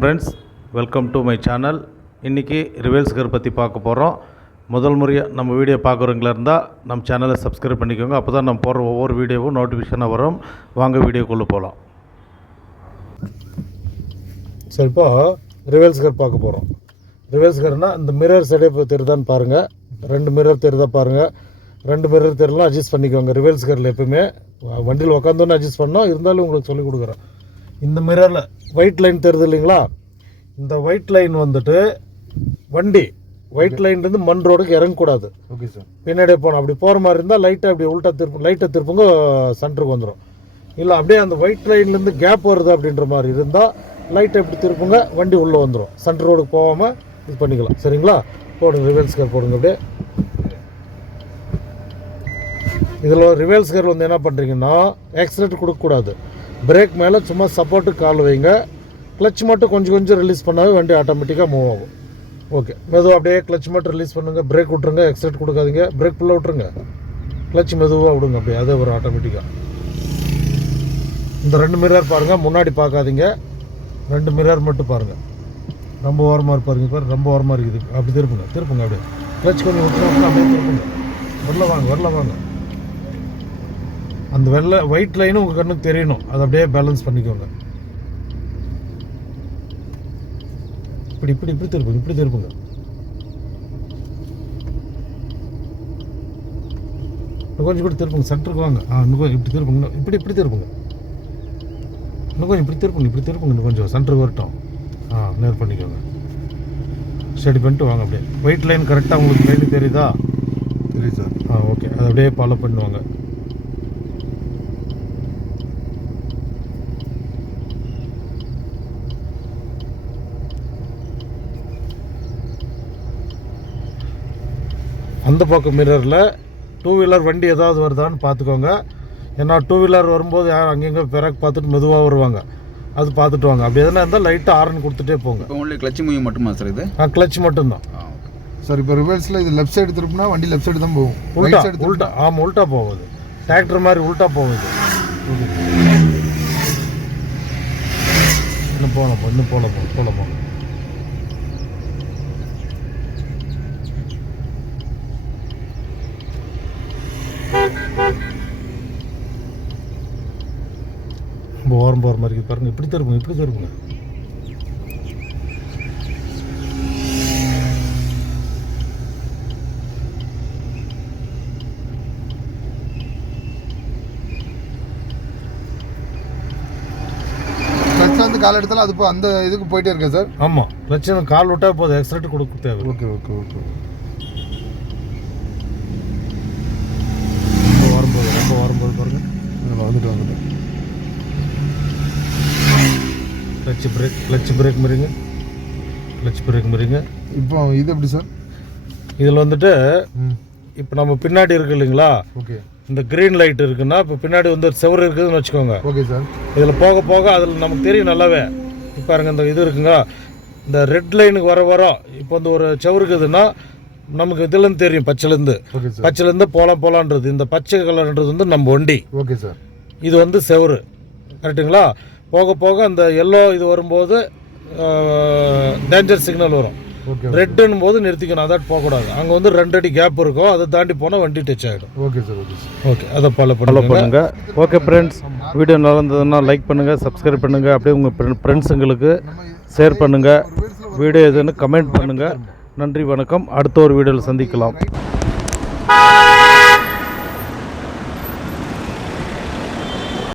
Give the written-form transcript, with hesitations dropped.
Friends, welcome to my channel. இன்றைக்கி ரிவேல்ஸ் car பற்றி பார்க்க போகிறோம். முதல் முறையாக நம்ம வீடியோ பார்க்குறவங்களா இருந்தால் நம்ம சேனலை சப்ஸ்கிரைப் பண்ணிக்கோங்க. அப்போ தான் நம்ம போடுற ஒவ்வொரு வீடியோவும் நோட்டிஃபிகேஷனாக வரும். வாங்க வீடியோக்குள்ளே போகலாம். சரி, இப்போ ரிவேல்ஸ் கார் பார்க்க போகிறோம். ரிவேல்ஸ் கார்னால் இந்த மிரர் சைடே இப்போ தெரியுதான்னு பாருங்கள். 2 மிரர் தெரியுதா பாருங்கள். 2 மிரர் தெரியலாம் அட்ஜஸ்ட் பண்ணிக்கோங்க. ரிவேல்ஸ் காரில் எப்பவுமே வண்டியில் உட்காந்தோன்னு அட்ஜஸ்ட் பண்ணோம். இருந்தாலும் உங்களுக்கு சொல்லிக் கொடுக்குறேன். இந்த மிரரில் ஒயிட் லைன் தெரியுது இல்லைங்களா? இந்த ஒயிட் லைன் வந்துட்டு வண்டி ஒயிட் லைன்லேருந்து மண் ரோடுக்கு இறங்கக்கூடாது. Okay sir. பின்னாடியே போகணும். அப்படி போகிற மாதிரி இருந்தால் லைட்டாக அப்படி உள்ட்டா லைட்டை திருப்புங்க, சென்டருக்கு வந்துடும். இல்லை அப்படியே அந்த ஒயிட் லைன்லேருந்து கேப் வருது அப்படின்ற மாதிரி இருந்தால் லைட்டை இப்படி திருப்புங்க, வண்டி உள்ளே வந்துடும். சென்டர் ரோடுக்கு போகாமல் இது பண்ணிக்கலாம். சரிங்களா? போடுங்க, ரிவேல்ஸ் கார் போடுங்க. அப்படியே இதில் ரிவேல்ஸ் கார் வந்து என்ன பண்ணுறீங்கன்னா, ஆக்சிலேட்டர் கொடுக்கக்கூடாது. பிரேக் மேலே சும்மா சப்போர்ட்டுக்கு கால் வைங்க. கிளச் மட்டும் கொஞ்சம் ரிலீஸ் பண்ணாவே வண்டி ஆட்டோமேட்டிக்காக மூவ் ஆகும். ஓகே, மெதுவாக அப்படியே கிளச் மட்டும் ரிலீஸ் பண்ணுங்கள். பிரேக் விட்ருங்க, ஆக்சிலேட்டர் கொடுக்காதீங்க. பிரேக் ஃபுல்லாக விட்ருங்க, கிளச் மெதுவாக விடுங்க. அப்படியே அதே வரும் ஆட்டோமேட்டிக்காக. இந்த 2 மிரர் பாருங்கள், முன்னாடி பார்க்காதீங்க. 2 மிரர் மட்டும் பாருங்கள். ரொம்ப ஓரமாக இருப்பாருங்க. பாரு, ரொம்ப ஓரமாக இருக்குது. அப்படி திருப்புங்க அப்படியே கிளச் கொஞ்சம் விட்டுருவோம். அப்படியே திருப்புங்க. வரல வாங்க. அந்த ஒயிட் லைனும் உங்கள் கண்ணுக்கு தெரியணும். அதை அப்படியே பேலன்ஸ் பண்ணிக்கோங்க. இப்படி திருப்புங்க. கொஞ்சம் கூட திருப்புங்க, சென்டருக்கு வாங்க. இன்னும் இப்படி திருப்புங்க. இப்படி திருப்புங்க. இன்னும் கொஞ்சம் இப்படி திருப்புங்க. இன்னும் கொஞ்சம் சென்டருக்கு வரட்டும். நேர் பண்ணிக்கோங்க. ஸ்டடி பண்ணிட்டு வாங்க. அப்படியே ஒயிட் லைன் கரெக்டாக உங்களுக்கு லைன் தெரியுதா? தெரியுது சார். ஓகே, அதை அப்படியே ஃபாலோ பண்ணுவாங்க. அந்த பக்கம் மிரரில் 2 வீலர் வண்டி ஏதாவது வருதான்னு பார்த்துக்கோங்க. ஏன்னா 2 வீலர் வரும்போது யாரும் அங்கங்கே பிறகு பார்த்துட்டு மெதுவாக வருவாங்க. அது பார்த்துட்டு வாங்க. அப்படி எதனா இருந்தால் லைட்டாக ஹார்ன் கொடுத்துட்டே போங்க. இப்போ ஒன்லி கிளச் மூவ் மட்டுமா சார் இது? கிளச் மட்டும்தான் சார். இப்போ ரிவர்ஸில் இது லெஃப்ட் சைடு திருப்பினா வண்டி லெஃப்ட் சைடு தான் போகும். உல்ட்டா ஆமாம், உல்ட்டா போகுது. டிராக்டர் மாதிரி உல்ட்டா போகுது. இன்னும் போகலாம். ஓரம் போகிற மாதிரி பாருங்கள். இப்படி திருப்புங்க. கிளச் வந்து கால் எடுத்தாலும் அது அந்த இதுக்கு போயிட்டே இருக்கேன் சார். ஆமாம், கிளச் கால் விட்டா போதும், ஆக்சிலேட்டர் கொடுக்க தேவை. ஓகே. ரொம்ப வரும்போது பாருங்கள். வந்துட்டு கிளச் பிரேக் மறிங்க. இப்போ இது எப்படி சார்? இதில் வந்துட்டு இப்போ நம்ம பின்னாடி இருக்கு இல்லைங்களா? ஓகே. இந்த க்ரீன் லைட் இருக்குன்னா இப்போ பின்னாடி வந்து செவரு இருக்குதுன்னு வச்சுக்கோங்க. Okay sir. இதில் போக அதில் நமக்கு தெரியும் நல்லாவே. இப்போ பாருங்க, இந்த இது இருக்குங்க, இந்த ரெட் லைனுக்கு வரோம். இப்போ வந்து ஒரு செவரு இருக்குதுன்னா நமக்கு இதுலேருந்து தெரியும், பச்சைலேருந்து போலான்றது. இந்த பச்சை கலர்ன்றது வந்து நம்ம வண்டி. Okay sir. இது வந்து செவரு, கரெக்டுங்களா? போக அந்த எல்லோ இது வரும்போது டேஞ்சர் சிக்னல் வரும். ரெட்டுன்னும் போது நிறுத்திக்கணும், அதாட்டு போகக்கூடாது. அங்கே வந்து 2 அடி கேப் இருக்கும். அதை தாண்டி போனால் வண்டி டச் ஆகிடும். Okay sir. ஓகே, அதை ஃபாலோ பண்ணுங்க. ஓகே ஃப்ரெண்ட்ஸ், வீடியோ நல்லா இருந்ததுன்னா லைக் பண்ணுங்கள், சப்ஸ்கிரைப் பண்ணுங்கள். அப்படியே உங்கள் ஃப்ரெண்ட்ஸுங்களுக்கு ஷேர் பண்ணுங்கள். வீடியோ எதுன்னு கமெண்ட் பண்ணுங்கள். நன்றி, வணக்கம். அடுத்த ஒரு வீடியோவில் சந்திக்கலாம்.